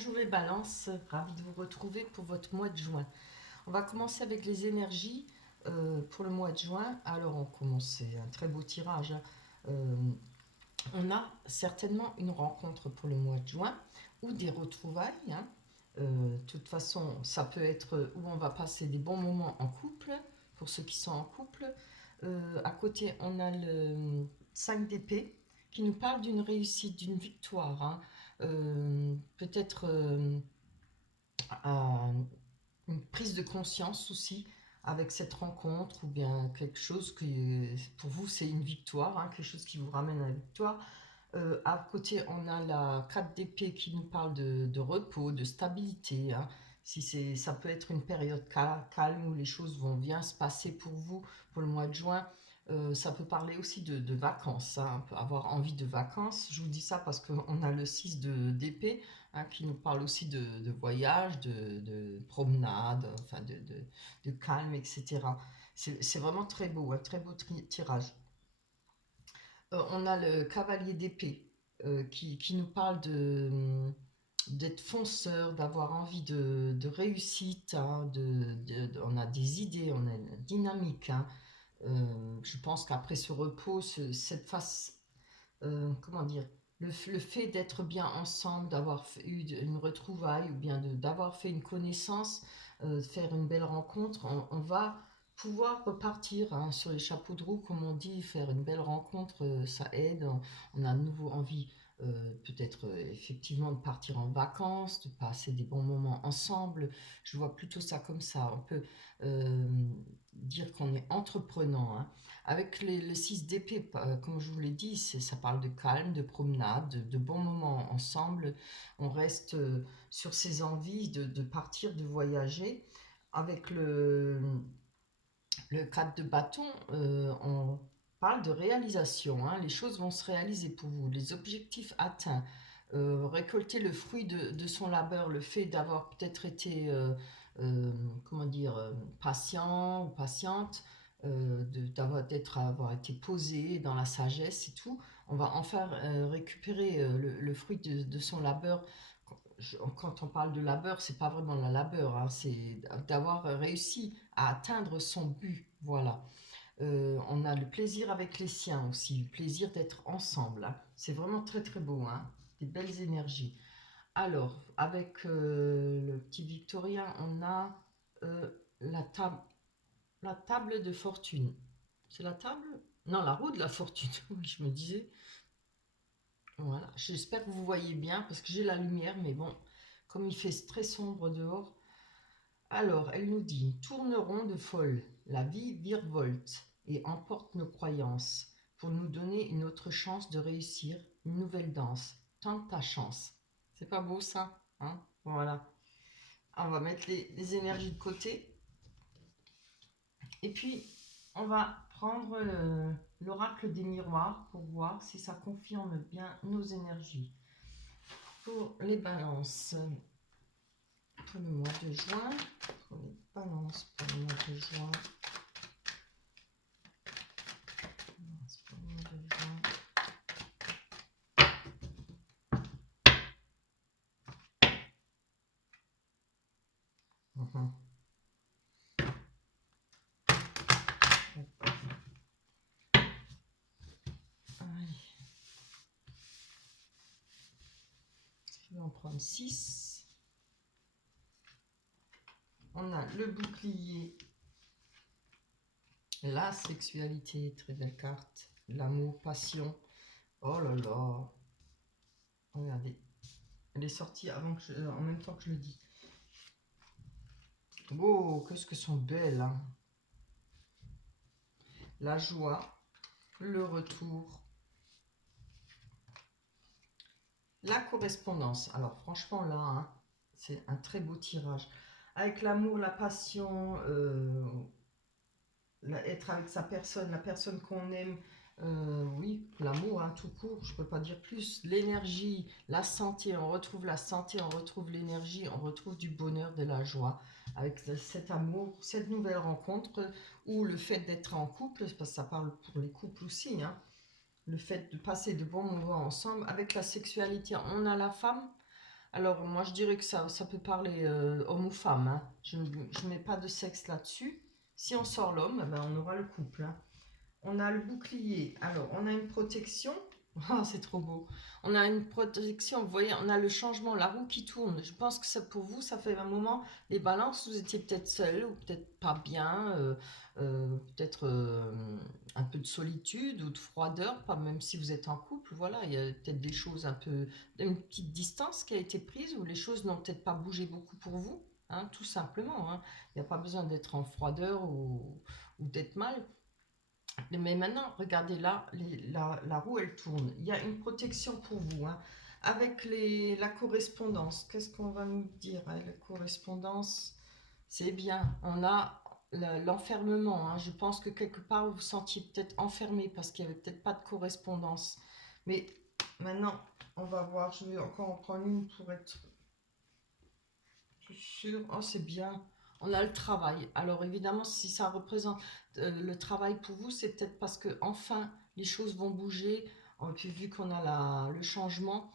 Bonjour les balances, ravi de vous retrouver pour votre mois de juin. On va commencer avec les énergies pour le mois de juin. Alors on commence, c'est un très beau tirage, hein. Euh, on a certainement une rencontre pour le mois de juin ou des retrouvailles, hein. De toute façon, ça peut être où on va passer des bons moments en couple, pour ceux qui sont en couple. À côté, on a le 5 d'épée qui nous parle d'une réussite, d'une victoire, hein. Peut-être à une prise de conscience aussi avec cette rencontre ou bien quelque chose que pour vous c'est une victoire, hein, quelque chose qui vous ramène à la victoire. À côté, on a la 4 d'épée qui nous parle de repos, de stabilité, hein. Si c'est, ça peut être une période calme où les choses vont bien se passer pour vous pour le mois de juin. Ça peut parler aussi de vacances, hein, avoir envie de vacances. Je vous dis ça parce qu'on a le 6 d'épée, hein, qui nous parle aussi de voyage, de promenade, enfin de calme, etc. C'est vraiment très beau, un très beau tirage. On a le cavalier d'épée qui nous parle d'être fonceur, d'avoir envie de réussite, hein, on a des idées, on a une dynamique, hein. Je pense qu'après ce repos, cette phase, comment dire, le fait d'être bien ensemble, d'avoir eu une retrouvaille ou bien d'avoir fait une connaissance, faire une belle rencontre, on va pouvoir repartir, hein, sur les chapeaux de roue, comme on dit, faire une belle rencontre, ça aide. On a de nouveau envie, peut-être effectivement de partir en vacances, de passer des bons moments ensemble. Je vois plutôt ça comme ça. On peut euh, dire qu'on est entreprenant, hein. Avec le 6 d'épée, comme je vous l'ai dit, ça parle de calme, de promenade, de bons moments ensemble. On reste sur ses envies de partir, de voyager. Avec le 4 de bâton, on parle de réalisation, hein. Les choses vont se réaliser pour vous, les objectifs atteints. Récolter le fruit de son labeur, le fait d'avoir peut-être été, comment dire, patient ou patiente, avoir été posé dans la sagesse et tout. On va enfin récupérer le fruit de son labeur. Quand on parle de labeur, c'est pas vraiment la labeur, hein, c'est d'avoir réussi à atteindre son but. Voilà. On a le plaisir avec les siens aussi, le plaisir d'être ensemble, hein. C'est vraiment très très beau, hein. Des belles énergies. Alors, avec le petit Victorien, on a euh, la, la table de fortune. C'est la table? Non, la roue de la fortune. Oui, je me disais. Voilà. J'espère que vous voyez bien parce que j'ai la lumière, mais bon, comme il fait très sombre dehors. Alors, elle nous dit: tournerons de folle, la vie virevolte et emporte nos croyances pour nous donner une autre chance de réussir, une nouvelle danse. Tente ta chance. C'est pas beau ça, hein? Voilà. On va mettre les énergies de côté. Et puis, on va prendre l'oracle des miroirs pour voir si ça confirme bien nos énergies. Pour les balances, pour le mois de juin, pour les balances pour le mois de juin, pour le mois de juin. Mhm. Allez, je vais en prendre 6. On a le bouclier, la sexualité, très belle carte, l'amour, passion. Oh là là, regardez, elle est sortie en même temps que je le dis. Oh, qu'est-ce que sont belles, hein. La joie, le retour, la correspondance. Alors franchement là, hein, c'est un très beau tirage. Avec l'amour, la passion, être avec sa personne, la personne qu'on aime, oui, l'amour, hein, tout court, je peux pas dire plus. L'énergie, la santé, on retrouve la santé, on retrouve l'énergie, on retrouve du bonheur, de la joie. Avec cet amour, cette nouvelle rencontre, ou le fait d'être en couple, parce que ça parle pour les couples aussi, hein. Le fait de passer de bons moments ensemble. Avec la sexualité, on a la femme. Alors, moi, je dirais que ça peut parler homme ou femme, hein. Je ne mets pas de sexe là-dessus. Si on sort l'homme, eh ben, on aura le couple, hein. On a le bouclier. Alors, on a une protection. Ah, c'est trop beau. On a une protection. Vous voyez, on a le changement, la roue qui tourne. Je pense que ça, pour vous, ça fait un moment. Les balances, vous étiez peut-être seul ou peut-être pas bien. Peut-être un peu de solitude ou de froideur, pas même si vous êtes en couple. Voilà, il y a peut-être des choses un peu. Une petite distance qui a été prise ou les choses n'ont peut-être pas bougé beaucoup pour vous. Hein, tout simplement. Hein. Il n'y a pas besoin d'être en froideur ou d'être mal. Mais maintenant, regardez là, la roue, elle tourne. Il y a une protection pour vous, hein. Avec la correspondance, qu'est-ce qu'on va nous dire, hein, la correspondance, c'est bien. On a l'enfermement, hein. Je pense que quelque part, vous vous sentiez peut-être enfermé parce qu'il n'y avait peut-être pas de correspondance. Mais maintenant, on va voir. Je vais encore en prendre une pour être plus sûr. Oh, c'est bien. On a le travail. Alors évidemment, si ça représente le travail pour vous, c'est peut-être parce que enfin les choses vont bouger. Puis vu qu'on a le changement,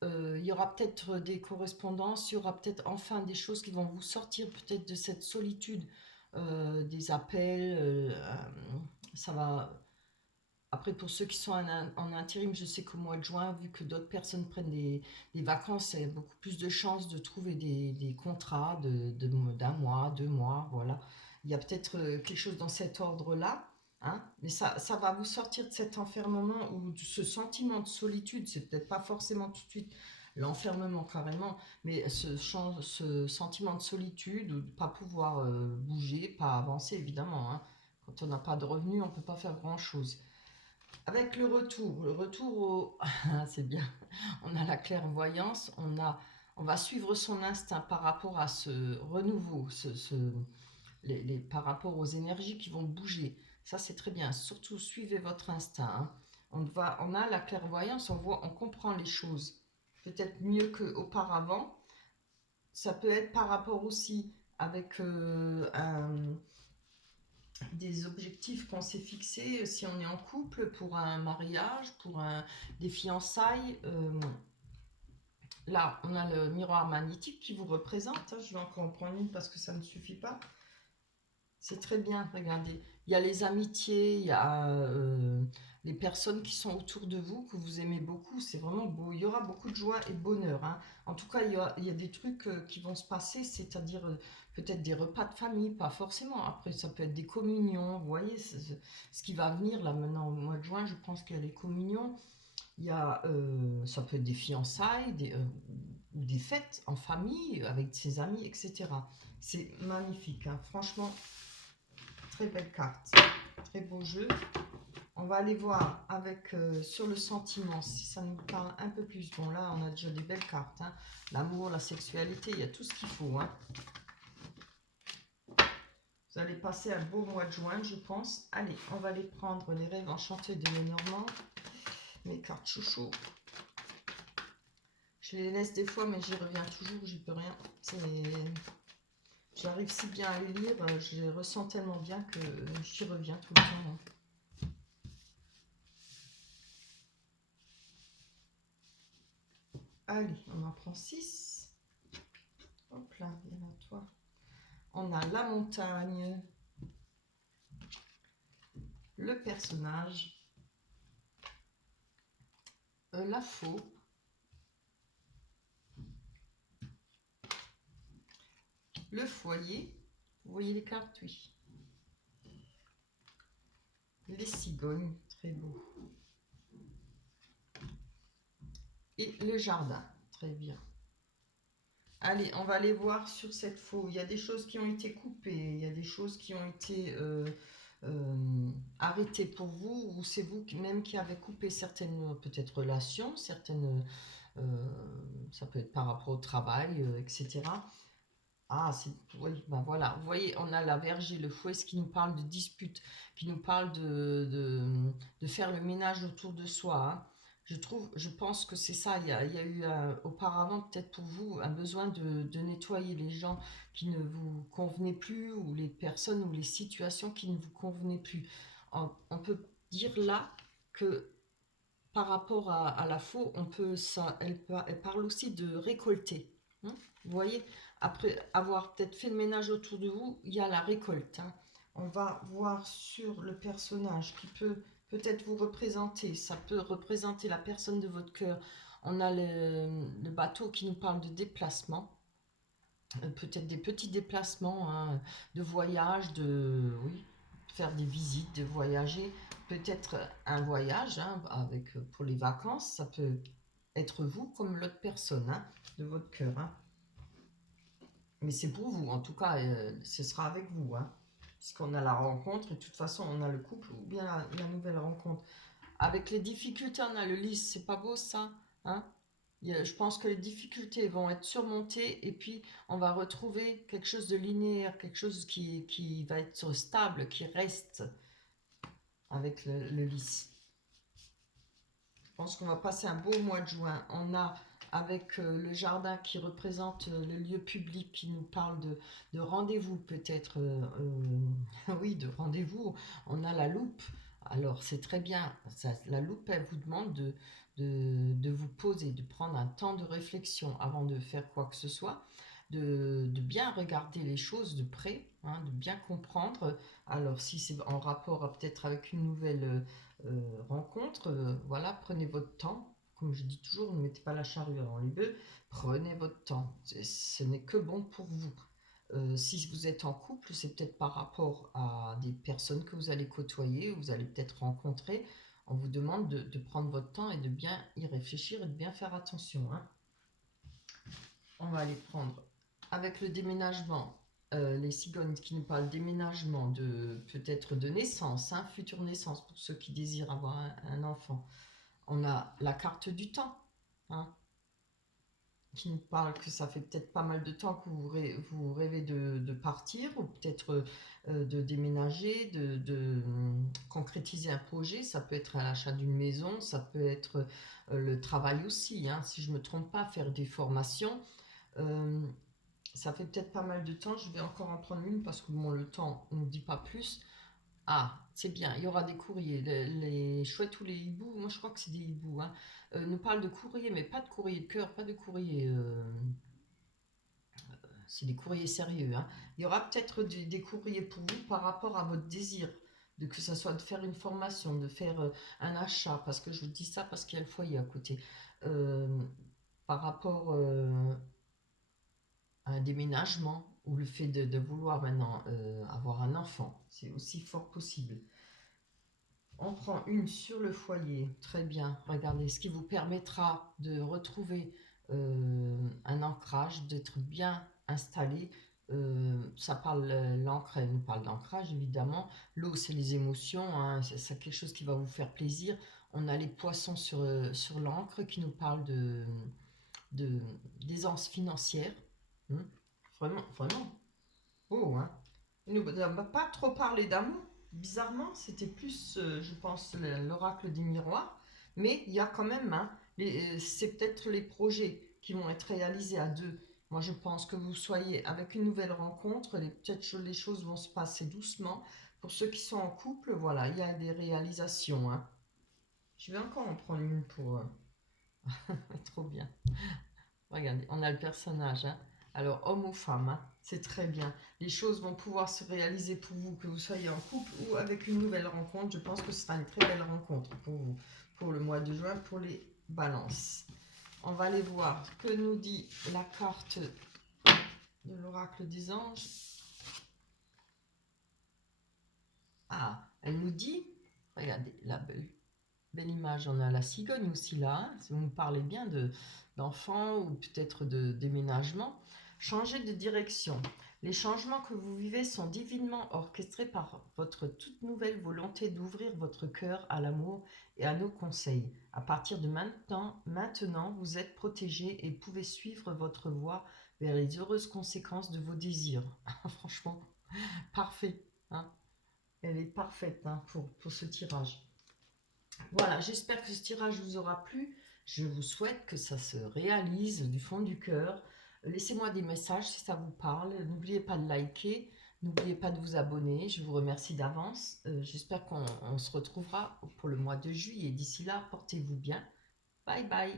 il y aura peut-être des correspondances, il y aura peut-être enfin des choses qui vont vous sortir peut-être de cette solitude, des appels. Ça va. Après, pour ceux qui sont en intérim, je sais qu'au mois de juin, vu que d'autres personnes prennent des vacances, il y a beaucoup plus de chances de trouver des contrats d'un mois, 2 mois, voilà. Il y a peut-être quelque chose dans cet ordre-là, hein, mais ça va vous sortir de cet enfermement ou de ce sentiment de solitude. C'est peut-être pas forcément tout de suite l'enfermement carrément, mais ce sentiment de solitude, ou de ne pas pouvoir bouger, pas avancer, évidemment, hein. Quand on n'a pas de revenus, on ne peut pas faire grand-chose. Avec le retour au... c'est bien, on a la clairvoyance, on va suivre son instinct par rapport à ce renouveau, par rapport aux énergies qui vont bouger. Ça, c'est très bien. Surtout, suivez votre instinct, hein. On a la clairvoyance, on comprend les choses peut-être mieux qu'auparavant. Ça peut être par rapport aussi avec des objectifs qu'on s'est fixés, si on est en couple, pour un mariage, des fiançailles. Là, on a le miroir magnétique qui vous représente, hein. Je vais encore en prendre une parce que ça ne suffit pas. C'est très bien, regardez. Il y a les amitiés, il y a les personnes qui sont autour de vous, que vous aimez beaucoup. C'est vraiment beau. Il y aura beaucoup de joie et de bonheur, hein. En tout cas, il y a des trucs qui vont se passer, c'est-à-dire peut-être des repas de famille, pas forcément. Après, ça peut être des communions. Vous voyez, ce qui va venir là maintenant au mois de juin, je pense qu'il y a les communions. Il y a, ça peut être des fiançailles, ou des fêtes en famille, avec ses amis, etc. C'est magnifique, hein. Franchement, très belle carte, très beau jeu. On va aller voir avec sur le sentiment, si ça nous parle un peu plus. Bon, là, on a déjà des belles cartes, hein. L'amour, la sexualité, il y a tout ce qu'il faut, hein. Vous allez passer un beau mois de juin, je pense. Allez, on va aller prendre les rêves enchantés de Lenormand. Mes cartes chouchou. Je les laisse des fois, mais j'y reviens toujours, j'y peux rien. J'arrive si bien à les lire, je les ressens tellement bien que j'y reviens tout le temps, hein. Allez, on en prend 6. Hop là, viens à toi. On a la montagne, le personnage, la faux, le foyer. Vous voyez les cartes? Oui. Les cigognes, très beau. Et le jardin, très bien. Allez, on va aller voir sur cette faux. Il y a des choses qui ont été coupées, il y a des choses qui ont été arrêtées pour vous, ou c'est vous même qui avez coupé certaines peut-être relations, certaines, ça peut être par rapport au travail, etc. Ah, oui, ben voilà, vous voyez, on a la verger, le fouet, ce qui nous parle de dispute, qui nous parle de faire le ménage autour de soi, hein. Je pense que c'est ça, il y a eu auparavant, peut-être pour vous, un besoin de nettoyer les gens qui ne vous convenaient plus, ou les personnes ou les situations qui ne vous convenaient plus. On peut dire là que par rapport à la faux, on peut ça, elle parle aussi de récolter. Hein. Vous voyez, après avoir peut-être fait le ménage autour de vous, il y a la récolte. Hein. On va voir sur le personnage qui peut peut-être vous représenter. Ça peut représenter la personne de votre cœur. On a le bateau qui nous parle de déplacement. Peut-être des petits déplacements, hein, de voyage, oui, faire des visites, de voyager. Peut-être un voyage, hein, pour les vacances, ça peut être vous comme l'autre personne, hein, de votre cœur. Hein. Mais c'est pour vous, en tout cas, ce sera avec vous. Hein, puisqu'on a la rencontre, et de toute façon, on a le couple ou bien la nouvelle rencontre. Avec les difficultés, on a le lys, c'est pas beau ça, hein? Je pense que les difficultés vont être surmontées et puis on va retrouver quelque chose de linéaire, quelque chose qui va être stable, qui reste avec le lys. Je pense qu'on va passer un beau mois de juin. On a avec le jardin qui représente le lieu public, qui nous parle de rendez-vous peut-être, oui, de rendez-vous. On a la loupe. Alors c'est très bien, la loupe, elle vous demande de vous poser, de prendre un temps de réflexion avant de faire quoi que ce soit, de bien regarder les choses de près, hein, de bien comprendre. Alors si c'est en rapport peut-être avec une nouvelle rencontre, voilà, prenez votre temps. Comme je dis toujours, ne mettez pas la charrue avant les bœufs, prenez votre temps. Ce n'est que bon pour vous. Si vous êtes en couple, c'est peut-être par rapport à des personnes que vous allez côtoyer, ou vous allez peut-être rencontrer. On vous demande de prendre votre temps et de bien y réfléchir et de bien faire attention. Hein. On va aller prendre avec le déménagement, les cigognes qui nous parlent déménagement, de peut-être de naissance, hein, future naissance pour ceux qui désirent avoir un enfant. On a la carte du temps, hein, qui nous parle que ça fait peut-être pas mal de temps que vous rêvez de partir, ou peut-être de déménager, de concrétiser un projet. Ça peut être à l'achat d'une maison, ça peut être le travail aussi, hein, si je ne me trompe pas, faire des formations. Euh, Ça fait peut-être pas mal de temps, je vais encore en prendre une parce que bon, le temps ne nous dit pas plus. Ah, c'est bien, il y aura des courriers. Les chouettes ou les hiboux, moi je crois que c'est des hiboux, hein, nous parlent de courrier, mais pas de courrier de cœur, pas de courrier. C'est des courriers sérieux. Hein. Il y aura peut-être des courriers pour vous par rapport à votre désir, que ce soit de faire une formation, de faire un achat, parce que je vous dis ça parce qu'il y a le foyer à côté. Euh, Par rapport un déménagement ou le fait de vouloir maintenant avoir un enfant, c'est aussi fort possible. On prend une sur le foyer, très bien, regardez, ce qui vous permettra de retrouver un ancrage, d'être bien installé. Ça parle, l'encre, elle nous parle d'ancrage évidemment. L'eau, c'est les émotions, hein, c'est quelque chose qui va vous faire plaisir. On a les poissons sur l'encre qui nous parlent de d'aisance financière. Hmm. Vraiment, vraiment. Oh, hein. Il ne nous a pas trop parlé d'amour. Bizarrement, c'était plus, je pense, l'oracle des miroirs. Mais il y a quand même, hein, c'est peut-être les projets qui vont être réalisés à deux. Moi, je pense que vous soyez avec une nouvelle rencontre, peut-être les choses vont se passer doucement. Pour ceux qui sont en couple, voilà, il y a des réalisations. Hein. Je vais encore en prendre une pour... trop bien. Regardez, on a le personnage. Hein. Alors, homme ou femme, hein, c'est très bien. Les choses vont pouvoir se réaliser pour vous, que vous soyez en couple ou avec une nouvelle rencontre. Je pense que ce sera une très belle rencontre pour vous, pour le mois de juin, pour les balances. On va aller voir ce que nous dit la carte de l'oracle des anges. Ah, elle nous dit, regardez, la belle image, on a la cigogne aussi là, hein, si vous me parlez bien d'enfants ou peut-être de déménagement. Changez de direction. Les changements que vous vivez sont divinement orchestrés par votre toute nouvelle volonté d'ouvrir votre cœur à l'amour et à nos conseils. À partir de maintenant, vous êtes protégé et pouvez suivre votre voie vers les heureuses conséquences de vos désirs. Franchement, parfait. Hein. Elle est parfaite, hein, pour ce tirage. Voilà, j'espère que ce tirage vous aura plu. Je vous souhaite que ça se réalise du fond du cœur. Laissez-moi des messages si ça vous parle. N'oubliez pas de liker, N'oubliez pas de vous abonner. Je vous remercie d'avance. J'espère qu'on se retrouvera pour le mois de juillet. D'ici là, portez-vous bien. Bye bye.